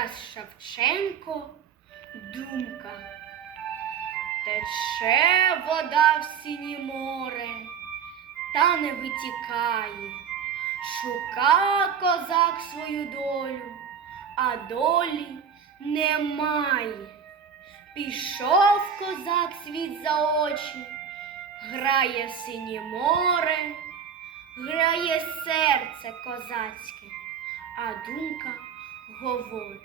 Тарас Шевченко думка. Тече вода в синє море, та не витікає. Шука козак свою долю, а долі немає. Пішов козак світ за очі, грає синє море, грає серце козацьке, а думка говорить.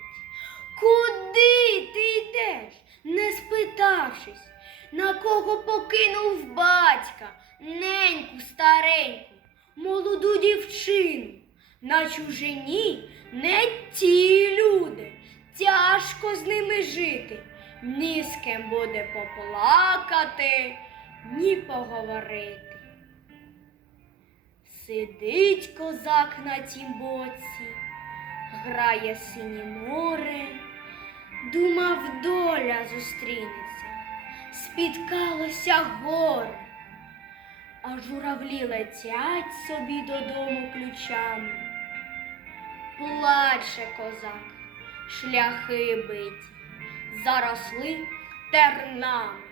Куди ти йдеш, не спитавшись, на кого покинув батька, неньку стареньку, молоду дівчину, на чужині не ті люди, тяжко з ними жити, ні з ким буде поплакати, ні поговорити. Сидить козак на тім боці, грає синє море, думав, доля зустрінеться, спіткалося горе, а журавлі летять собі додому ключами. Плаче козак, шляхи биті, заросли тернами.